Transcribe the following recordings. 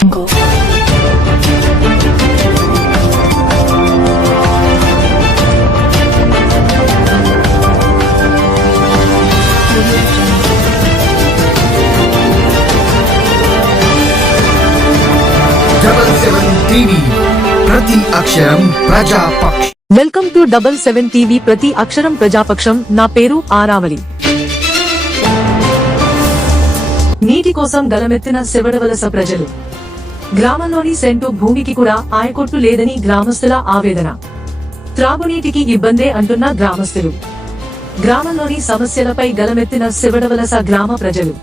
ప్రతి అక్షరం ప్రజాపక్ష welcome to double seven TV ప్రతి అక్షరం ప్రజాపక్షం నా పేరు ఆరావళి. నీటి కోసం గలమెత్తిన శివడవలస ప్రజలు. గ్రామంలోని సెంటు భూమికి కూడా ఆయకొట్టు లేదని గ్రామస్తుల ఆవేదన. త్రాగునీటికి ఇబ్బందే అంటున్న గ్రామస్తులు. గ్రామంలోని సమస్యలపై గలమెత్తిన శివడవలస గ్రామ ప్రజలు.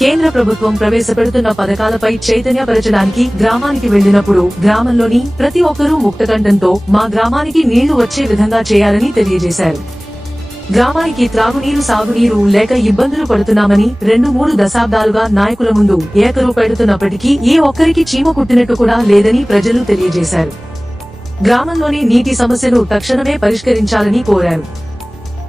కేంద్ర ప్రభుత్వం ప్రవేశపెడుతున్న పథకాలపై చైతన్యపరచడానికి గ్రామానికి వెళ్ళినప్పుడు గ్రామంలోని ప్రతి ఒక్కరూ ముక్తకంఠంతో మా గ్రామానికి నీళ్ళు వచ్చే విధంగా చేయాలని తెలియజేశారు. గ్రామానికి త్రాగునీరు సాగునీరు లేక ఇబ్బందులు పడుతున్నామని రెండు మూడు దశాబ్దాలుగా నాయకుల ముందు ఏకరు పెడుతున్నప్పటికీ ఏ ఒక్కరికి చీమ కుట్టినట్టు కూడా లేదని ప్రజలు తెలియజేశారు. గ్రామంలోని నీటి సమస్యను తక్షణమే పరిష్కరించాలని కోరారు.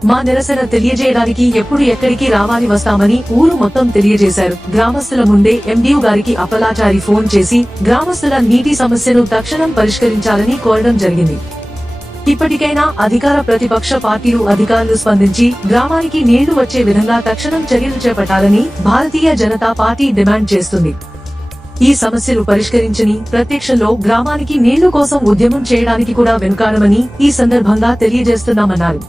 మా నిరసన తెలియజేయడానికి ఎప్పుడు ఎక్కడికి రావాలి వస్తామని ఊరు మొత్తం తెలియజేశారు. గ్రామస్తుల ముందే ఎండియు గారికి అప్పలాచారి ఫోన్ చేసి గ్రామస్తుల నీటి సమస్యను తక్షణం పరిష్కరించాలని కోరడం జరిగింది. ఇప్పటికైనా అధికార ప్రతిపక్ష పార్టీలు అధికారులు స్పందించి గ్రామానికి నీళ్ళు వచ్చే విధంగా తక్షణం చర్యలు చేపట్టాలని భారతీయ జనతా పార్టీ డిమాండ్ చేస్తుంది. ఈ సమస్యలు పరిష్కరించని ప్రత్యక్షంలో గ్రామానికి నీళ్ళు కోసం ఉద్యమం చేయడానికి కూడా వెనుకాడమని ఈ సందర్భంగా తెలియజేస్తున్నామన్నారు.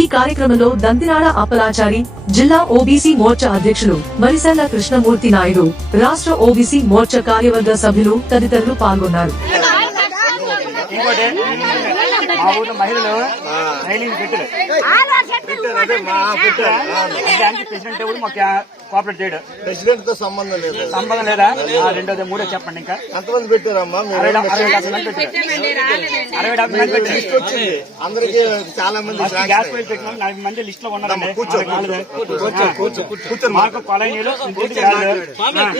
ఈ కార్యక్రమంలో దంతినాడ అప్పలాచారి జిల్లా ఓబీసీ మోర్చా అధ్యక్షులు మరిసెల్ల కృష్ణమూర్తి నాయుడు రాష్ట్ర ఓబీసీ మోర్చా కార్యవర్గ సభ్యులు తదితరులు పాల్గొన్నారు. ఇంకోటి మా ఊర్లో మహిళలు ట్రైనింగ్ పెట్టారు దానికి ప్రెసిడెంట్ ఎవరు మాకు కోఆపరేట్ చేయడు. ప్రెసిడెంట్తో సంబంధం లేదు? సంబంధం లేదా? ఆ, రెండోది మూడో చెప్పండి ఇంకా. ఎంతమంది పెట్టారమ్మా? మీరు అరవై డెబ్బై మంది లిస్ట్ వచ్చింది. అందరికి చాలా మంది గ్యాస్ పెట్టిన. నలభై లిస్ట్లో మాకు కాలనీలు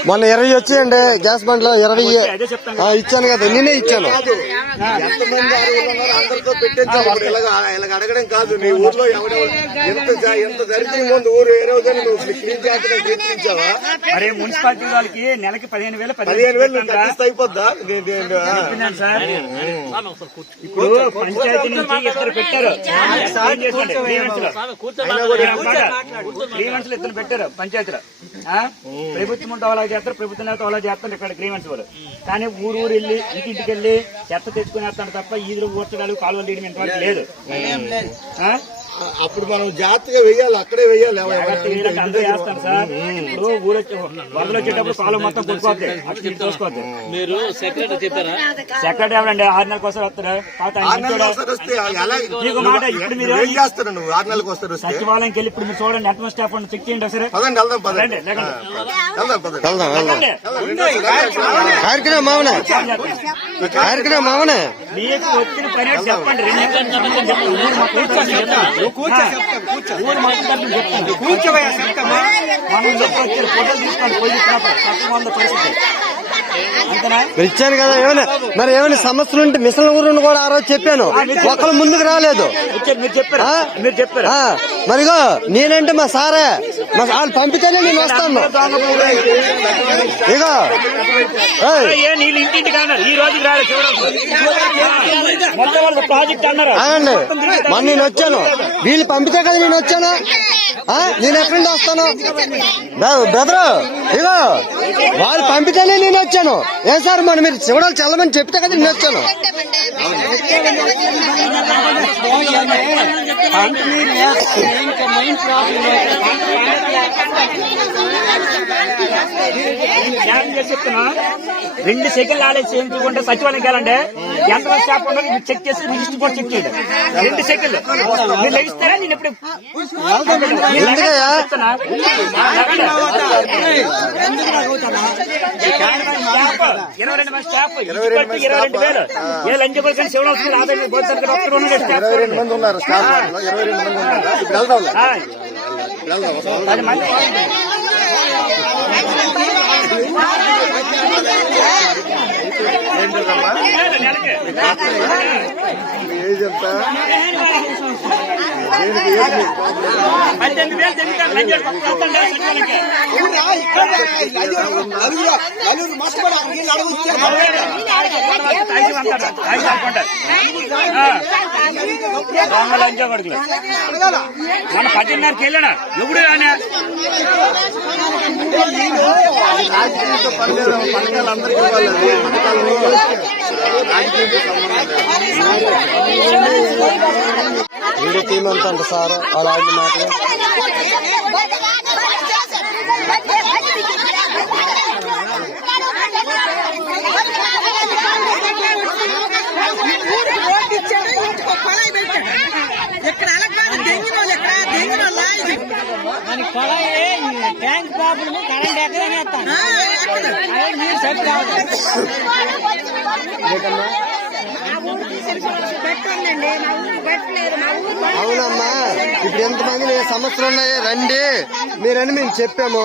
మొన్న ఇరవై వచ్చేయండి గ్యాస్ బండ్లో ఇరవై అదే చెప్తాను. ఆ, ఇచ్చాను కదా నిన్నే ఇచ్చాను. అందరితో పెట్టించాలి అడగడం కాదు. నీ ఊర్లో ఎవడెవడు ఎంత ఎంత దరిద్రం ముందు ఊరు? ఏ రోజైనా నువ్వు క్లీన్ చేస్తున్నా మరి మున్సిపాలిటీ వాళ్ళకి నెలకి పదిహేను వేలు పదిహేను వేలు అయిపోద్దా? సార్. ఇప్పుడు పంచాయతీ నుంచి ఇద్దరు పెట్టారు. గ్రీవెన్స్ ఇద్దరు పెట్టారు పంచాయతీలో. ఆ? ప్రభుత్వం ఉంటే అలా చేస్తారు ప్రభుత్వం లేకపోతే అలా చేస్తారు ఇక్కడ గ్రీవెన్స్ వాళ్ళు. కానీ ఊరు ఊరు వెళ్ళి ఇంటింటికి వెళ్ళి చెత్త తెచ్చుకుని వేస్తాడు తప్ప ఈదులు ఊర్చడాలు కాలువలు తీయడం ఇంతవరకు లేదు. ఆ? అప్పుడు మనం జాగ్రత్తగా వెయ్యాలి అక్కడే సార్. వరదలు వచ్చేటప్పుడు కాలువ మొత్తం కొట్టుకోవద్దు. అటు ఇటు చూసుకోవద్దు. మీరు సెక్రటరీ చెప్పారా? సెక్రటరీ ఎవరండి? ఆరు నెలలకు వస్తారు? నువ్వు ఆరు నెలలకు వస్తారు వస్తే. సచివాలయంకి వెళ్ళి ఇప్పుడు మీరు చూడండి ఎంతమంది స్టాఫ్ చెక్ చేయండి పదండి వెళ్దాం పదండి. లేకండి. కార్యక్రమం మామనే కార్యక్రమం మామనే మీకు వచ్చిన పని చెప్పండి మనం ఫోటోలు తీసుకోండి పోయి తక్కువ పరిస్థితి ఇచ్చాను కదా ఏమైనా మరి ఏమైనా సమస్యలు ఉంటే మిషన్ ఊరుని కూడా ఆ రోజు చెప్పాను. ఒకళ్ళు ముందుకు రాలేదు. మీరు చెప్పారు. మరిగో నేనంటే మా సారే. మా వాళ్ళు పంపితేనే నేను వస్తాను. ఇగో అన్నారు. ఈ రోజుకి ఆగండి. మొన్న నేను వచ్చాను. వీళ్ళు పంపితే కదా నేను వచ్చాను. నేను ఎక్కడి వస్తాను? బ్రదర్ ఇగో. వాళ్ళు పంపితేనే నేను వచ్చాను. ఏం సార్ మన మీరు శివడాలు చల్లమని చెప్తే కదా నేను వచ్చాను. రెండు సెకండ్లు ఆలస్యం చేయించుకుంటే సచివాలయం వెళ్ళండి ఎంత స్టాఫ్ ఉండదు మీరు చెక్ చేసి రిజిస్టర్ కూడా చెక్ చేయండి రెండు సెకండ్లు. మీరు లెగిస్తారా నేను ఎప్పుడు ఇరవై రెండు మంది స్టాఫ్ ఇరవై రెండు వేలు. ఏ లంచ్ కూడా కానీ శివరావు వస్తుంది యాభై మంది బోధన డాక్టర్ ఉన్నాడు స్టాఫ్ ఇరవై రెండు మంది ఉన్నారు స్టాఫ్లో ఇరవై రెండు మంది ఉన్నారు. ఇప్పుడు వెళ్దాం ఆ, వెళ్దాం వస్తాం. పది మంది ఏంటమ్మా చెప్తా? పద్దెనిమిది వేలు మన పదిన్నరకి వెళ్ళాడా ఎప్పుడు రానే అందరికీ తీయమంత అంట సార్ ఇక్కడ వాళ్ళు ఇక్కడ దాని కొళాయి ట్యాంక్ ప్రాబ్లమ్ కరెంట్ ఎక్కడనే ఎత్తాను నీరు సెట్ కావడం పెట్టండి మా ఊరు పెట్టలేదు మా ఊరు అవునమ్మా. ఇప్పుడు ఎంతమంది మీ సమస్యలు ఉన్నాయి రండి. మీరని మేము చెప్పాము.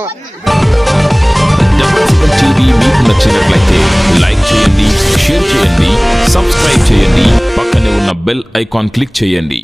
టీవీ మీకు నచ్చినట్లయితే లైక్ చేయండి షేర్ చేయండి సబ్స్క్రైబ్ చేయండి పక్కనే ఉన్న బెల్ ఐకాన్ క్లిక్ చేయండి